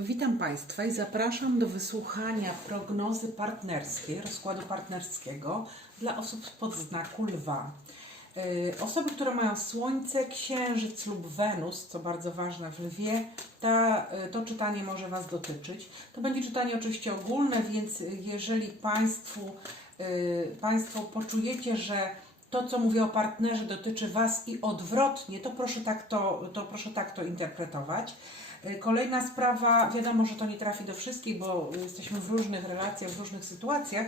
Witam Państwa i zapraszam do wysłuchania prognozy partnerskiej, rozkładu partnerskiego dla osób spod znaku lwa. Yy, Osoby, które mają Słońce, Księżyc lub Wenus, co bardzo ważne w lwie, ta, yy, to czytanie może Was dotyczyć. To będzie czytanie oczywiście ogólne, więc jeżeli Państwu, yy, Państwo poczujecie, że to, co mówię o partnerze, dotyczy Was i odwrotnie, to proszę tak to, to, proszę tak to interpretować. Y, Kolejna sprawa, wiadomo, że to nie trafi do wszystkich, bo jesteśmy w różnych relacjach, w różnych sytuacjach.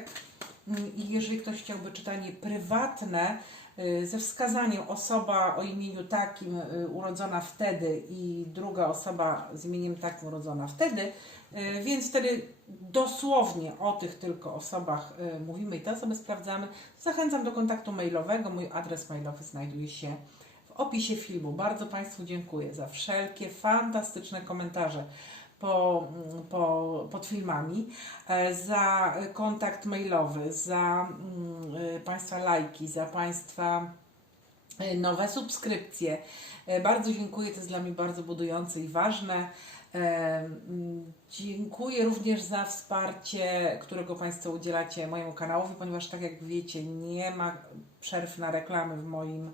Mm, I jeżeli ktoś chciałby czytanie prywatne, y, ze wskazaniem osoba o imieniu takim y, urodzona wtedy i druga osoba z imieniem takim urodzona wtedy, więc wtedy dosłownie o tych tylko osobach mówimy i te osoby sprawdzamy. Zachęcam do kontaktu mailowego. Mój adres mailowy znajduje się w opisie filmu. Bardzo Państwu dziękuję za wszelkie fantastyczne komentarze po, po, pod filmami, e, za kontakt mailowy, za mm, e, Państwa lajki, za Państwa e, nowe subskrypcje. Bardzo dziękuję, to jest dla mnie bardzo budujące i ważne. Mm, Dziękuję również za wsparcie, którego Państwo udzielacie mojemu kanałowi, ponieważ tak jak wiecie, nie ma przerw na reklamy w moim,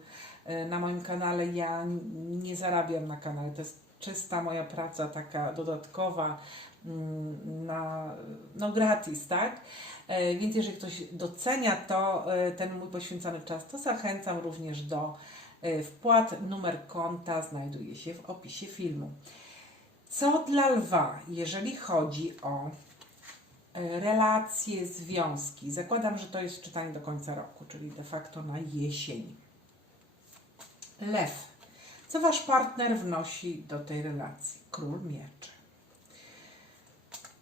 na moim kanale. Ja nie zarabiam na kanale, to jest czysta moja praca taka dodatkowa mm, na, no gratis, tak? E, Więc jeżeli ktoś docenia to, e, ten mój poświęcony czas, to zachęcam również do e, wpłat. Numer konta znajduje się w opisie filmu. Co dla lwa, jeżeli chodzi o e, relacje, związki? Zakładam, że to jest czytanie do końca roku, czyli de facto na jesień. Lew. Co wasz partner wnosi do tej relacji? Król mieczy.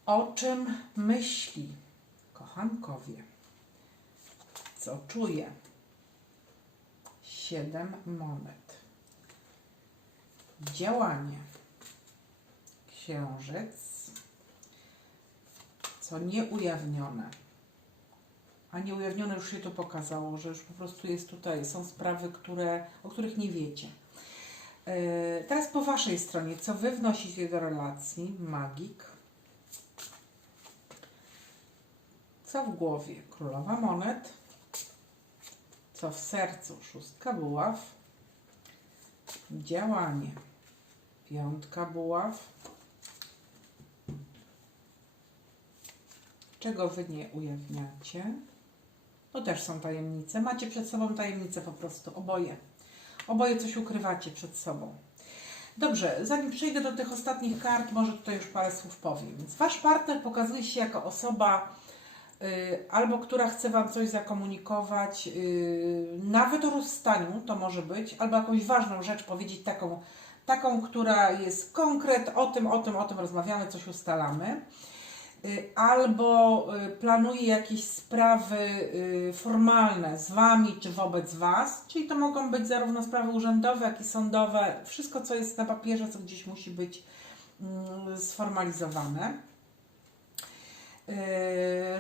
O czym myśli kochankowie? Co czuje? Siedem monet. Działanie. Księżyc. Co nieujawnione. A nieujawnione już się to pokazało, że już po prostu jest tutaj, są sprawy, które, o których nie wiecie. Yy, Teraz po Waszej stronie, co Wy wnosicie do relacji? Magik. Co w głowie? Królowa monet. Co w sercu? Szóstka buław. Działanie. Piątka buław. Czego Wy nie ujawniacie? To też są tajemnice. Macie przed sobą tajemnice po prostu, oboje. Oboje coś ukrywacie przed sobą. Dobrze, zanim przejdę do tych ostatnich kart, może tutaj już parę słów powiem. Więc wasz partner pokazuje się jako osoba, y, albo która chce wam coś zakomunikować, y, nawet o rozstaniu to może być, albo jakąś ważną rzecz powiedzieć, taką, taką, która jest konkret, o tym, o tym, o tym rozmawiamy, coś ustalamy. Y, albo y, planuje jakieś sprawy y, formalne z Wami czy wobec Was, czyli to mogą być zarówno sprawy urzędowe, jak i sądowe, wszystko co jest na papierze, co gdzieś musi być mm, sformalizowane.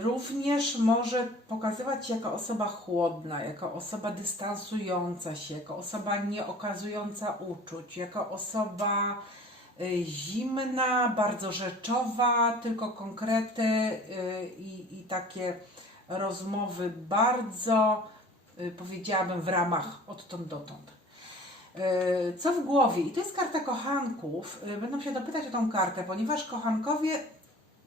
Również może pokazywać się jako osoba chłodna, jako osoba dystansująca się, jako osoba nie okazująca uczuć, jako osoba zimna, bardzo rzeczowa, tylko konkrety y, i, i takie rozmowy bardzo, y, powiedziałabym, w ramach odtąd dotąd. Y, Co w głowie? I to jest karta kochanków. Y, Będą się dopytać o tą kartę, ponieważ kochankowie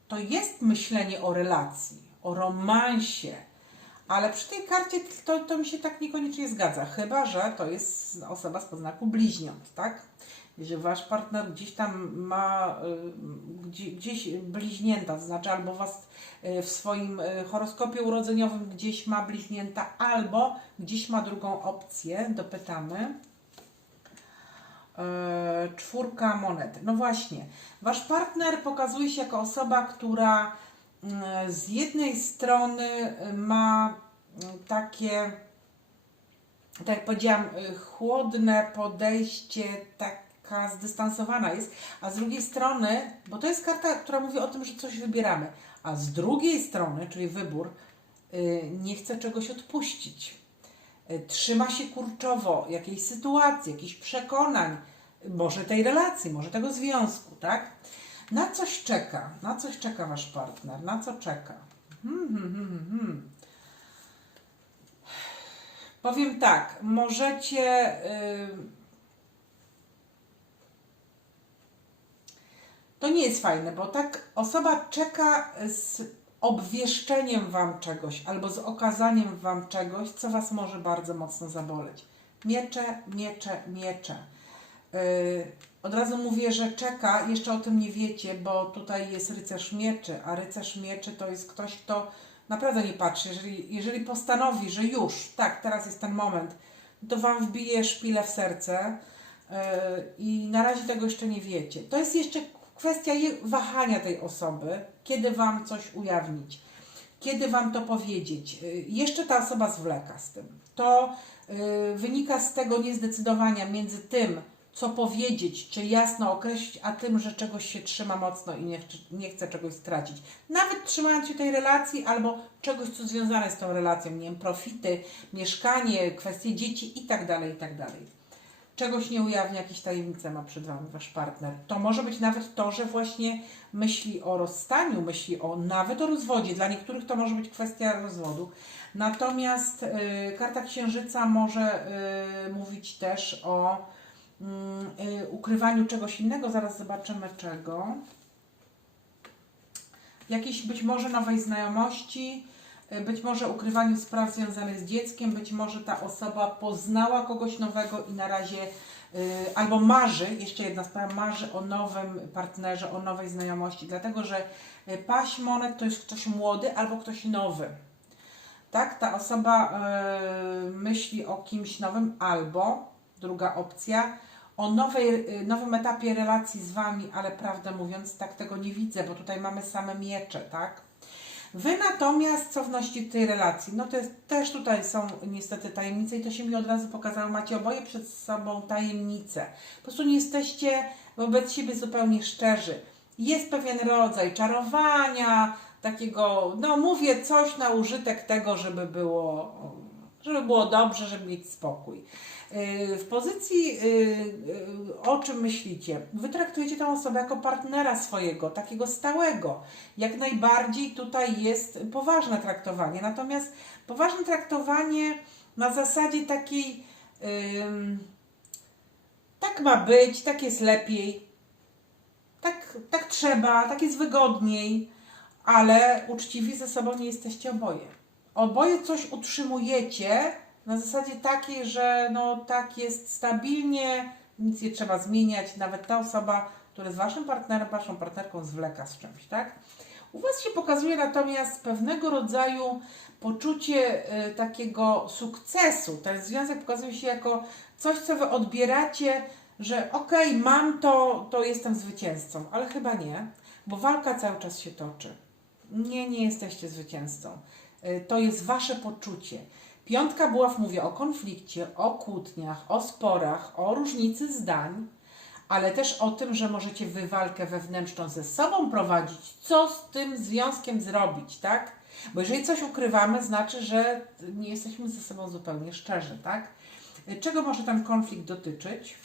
to jest myślenie o relacji, o romansie, ale przy tej karcie to, to mi się tak niekoniecznie zgadza, chyba że to jest osoba z podznaku bliźniąt, tak? Że wasz partner gdzieś tam ma y, gdzie, gdzieś bliźnięta, to znaczy albo was y, w swoim y, horoskopie urodzeniowym gdzieś ma bliźnięta, albo gdzieś ma drugą opcję, dopytamy. Czwórka monet. No właśnie, wasz partner pokazuje się jako osoba, która z jednej strony ma takie, tak jak powiedziałam, chłodne podejście, taka zdystansowana jest, a z drugiej strony, bo to jest karta, która mówi o tym, że coś wybieramy, a z drugiej strony, czyli wybór, y, nie chce czegoś odpuścić y, trzyma się kurczowo jakiejś sytuacji, jakichś przekonań, może tej relacji, może tego związku, tak? Na coś czeka, na coś czeka wasz partner, na co czeka? Hmm, hmm, hmm, hmm. Powiem tak, możecie. y, To nie jest fajne, bo tak osoba czeka z obwieszczeniem wam czegoś albo z okazaniem wam czegoś, co was może bardzo mocno zaboleć. Miecze, miecze, miecze. Yy, od razu mówię, że czeka, jeszcze o tym nie wiecie, bo tutaj jest rycerz mieczy, a rycerz mieczy to jest ktoś, kto naprawdę nie patrzy. Jeżeli, jeżeli postanowi, że już, tak, teraz jest ten moment, to wam wbije szpilę w serce yy, i na razie tego jeszcze nie wiecie. To jest jeszcze kwestia wahania tej osoby, kiedy wam coś ujawnić, kiedy wam to powiedzieć. Yy, Jeszcze ta osoba zwleka z tym. To yy, wynika z tego niezdecydowania między tym, co powiedzieć, czy jasno określić, a tym, że czegoś się trzyma mocno i nie, nie chce czegoś stracić. Nawet trzymając się tej relacji albo czegoś, co związane z tą relacją, nie wiem, profity, mieszkanie, kwestie dzieci i tak dalej, i tak dalej. Czegoś nie ujawnia, jakieś tajemnice ma przed Wami Wasz partner. To może być nawet to, że właśnie myśli o rozstaniu, myśli o nawet o rozwodzie. Dla niektórych to może być kwestia rozwodu. Natomiast y, karta księżyca może y, mówić też o mm, y, ukrywaniu czegoś innego. Zaraz zobaczymy czego. Jakiejś być może nowej znajomości, być może ukrywaniu spraw związanych z dzieckiem, być może ta osoba poznała kogoś nowego i na razie y, albo marzy, jeszcze jedna sprawa, marzy o nowym partnerze, o nowej znajomości, dlatego że y, paść monet to jest ktoś młody albo ktoś nowy. Tak, ta osoba myśli o kimś nowym albo, druga opcja, o nowej, nowym etapie relacji z Wami, ale prawdę mówiąc, tak tego nie widzę, bo tutaj mamy same miecze, tak? Wy natomiast, co wnosi w tej relacji? No to jest, też tutaj są niestety tajemnice i to się mi od razu pokazało. Macie oboje przed sobą tajemnice. Po prostu nie jesteście wobec siebie zupełnie szczerzy. Jest pewien rodzaj czarowania, takiego, no mówię coś na użytek tego, żeby było, żeby było dobrze, żeby mieć spokój. Yy, W pozycji, yy, yy, o czym myślicie? Wy traktujecie tę osobę jako partnera swojego, takiego stałego. Jak najbardziej tutaj jest poważne traktowanie. Natomiast poważne traktowanie na zasadzie takiej, tak ma być, tak jest lepiej, tak, tak trzeba, tak jest wygodniej, ale uczciwi ze sobą nie jesteście oboje. Oboje coś utrzymujecie na zasadzie takiej, że no tak jest stabilnie, nic nie trzeba zmieniać, nawet ta osoba, która jest waszym partnerem, waszą partnerką zwleka z czymś, tak? U was się pokazuje natomiast pewnego rodzaju poczucie y, takiego sukcesu. Ten związek pokazuje się jako coś, co wy odbieracie, że okej, mam to, to jestem zwycięzcą, ale chyba nie, bo walka cały czas się toczy. Nie, nie jesteście zwycięzcą. Y, To jest wasze poczucie. Piątka buław mówi o konflikcie, o kłótniach, o sporach, o różnicy zdań, ale też o tym, że możecie wy walkę wewnętrzną ze sobą prowadzić, co z tym związkiem zrobić, tak? Bo jeżeli coś ukrywamy, znaczy, że nie jesteśmy ze sobą zupełnie szczerzy, tak? Y, Czego może ten konflikt dotyczyć?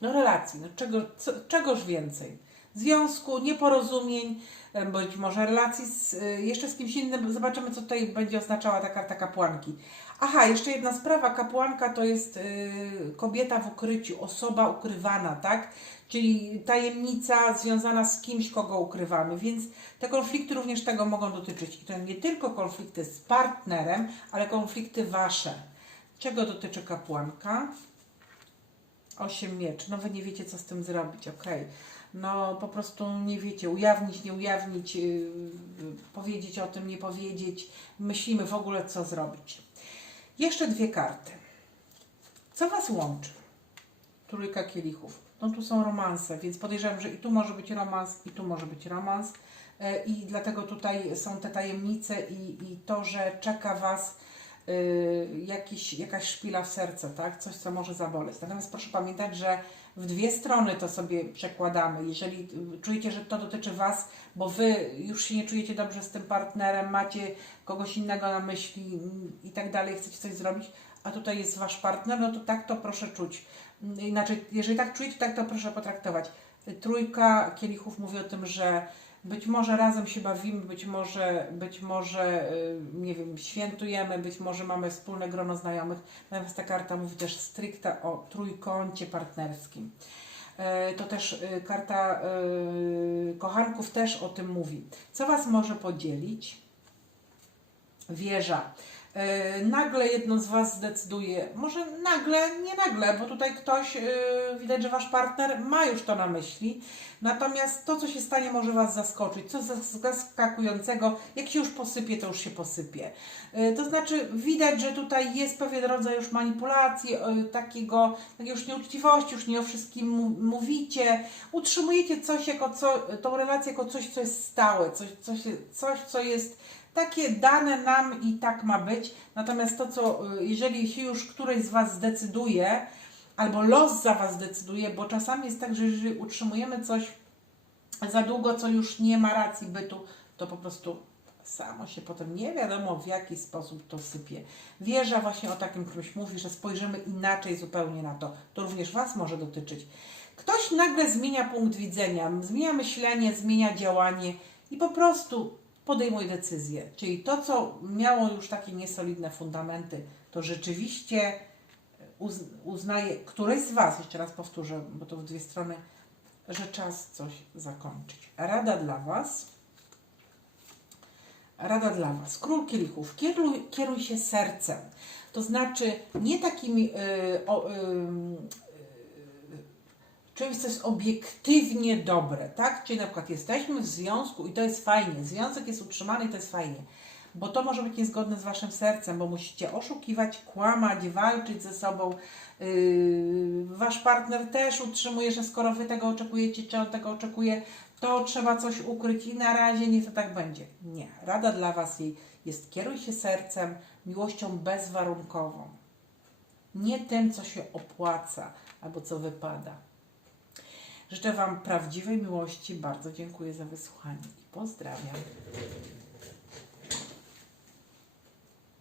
No relacji, no czego, co, czegoż więcej. Związku, nieporozumień, być może relacji z, y, jeszcze z kimś innym. Zobaczymy, co tutaj będzie oznaczała ta karta kapłanki. Aha, jeszcze jedna sprawa. Kapłanka to jest y, kobieta w ukryciu, osoba ukrywana, tak? Czyli tajemnica związana z kimś, kogo ukrywamy. Więc te konflikty również tego mogą dotyczyć. I to nie tylko konflikty z partnerem, ale konflikty wasze. Czego dotyczy kapłanka? Osiem mieczy. No wy nie wiecie, co z tym zrobić, okej. No po prostu nie wiecie, ujawnić, nie ujawnić, yy, powiedzieć o tym, nie powiedzieć. Myślimy w ogóle, co zrobić. Jeszcze dwie karty. Co was łączy? Trójka kielichów. No tu są romanse, więc podejrzewam, że i tu może być romans, i tu może być romans. E, I dlatego tutaj są te tajemnice i, i to, że czeka was y, jakiś, jakaś szpila w serce, tak? Coś, co może zaboleć. Natomiast proszę pamiętać, że w dwie strony to sobie przekładamy. Jeżeli y, czujecie, że to dotyczy Was, bo Wy już się nie czujecie dobrze z tym partnerem, macie kogoś innego na myśli mm, i tak dalej, chcecie coś zrobić, a tutaj jest Wasz partner, no to tak to proszę czuć. Mm, Inaczej, jeżeli tak czujecie, tak to proszę potraktować. Trójka kielichów mówi o tym, że być może razem się bawimy, być może, być może y, nie wiem, świętujemy, być może mamy wspólne grono znajomych. Natomiast ta karta mówi też stricte o trójkącie partnerskim. E, To też y, karta y, kochanków też o tym mówi. Co Was może podzielić? Wieża. E, Nagle jedno z Was zdecyduje, może nagle, nie nagle, bo tutaj ktoś, e, widać, że Wasz partner ma już to na myśli, natomiast to, co się stanie, może Was zaskoczyć, zas- zaskakującego, jak się już posypie, to już się posypie. E, To znaczy, widać, że tutaj jest pewien rodzaj już manipulacji, takiego, takiej już nieuczciwości, już nie o wszystkim mówicie, utrzymujecie coś jako co, tą relację jako coś, co jest stałe, coś, coś, coś co jest takie dane nam i tak ma być. Natomiast to, co y, jeżeli się już któreś z Was zdecyduje, albo los za Was decyduje, bo czasami jest tak, że jeżeli utrzymujemy coś za długo, co już nie ma racji bytu, to po prostu samo się potem nie wiadomo w jaki sposób to sypie. Wieża właśnie o takim kimś mówi, że spojrzymy inaczej zupełnie na to. To również Was może dotyczyć. Ktoś nagle zmienia punkt widzenia, zmienia myślenie, zmienia działanie i po prostu podejmuje decyzję. Czyli to, co miało już takie niesolidne fundamenty, to rzeczywiście uz- uznaje któreś z Was, jeszcze raz powtórzę, bo to w dwie strony, że czas coś zakończyć. Rada dla Was. Rada dla Was. Król kielichów. Kieruj, kieruj się sercem. To znaczy nie takimi y, o, y, czymś, co jest obiektywnie dobre, tak? Czyli na przykład jesteśmy w związku i to jest fajnie, związek jest utrzymany i to jest fajnie, bo to może być niezgodne z Waszym sercem, bo musicie oszukiwać, kłamać, walczyć ze sobą. Yy, wasz partner też utrzymuje, że skoro Wy tego oczekujecie, czy on tego oczekuje, to trzeba coś ukryć i na razie niech to tak będzie. Nie. Rada dla Was jej jest kieruj się sercem, miłością bezwarunkową. Nie tym, co się opłaca albo co wypada. Życzę Wam prawdziwej miłości. Bardzo dziękuję za wysłuchanie i pozdrawiam.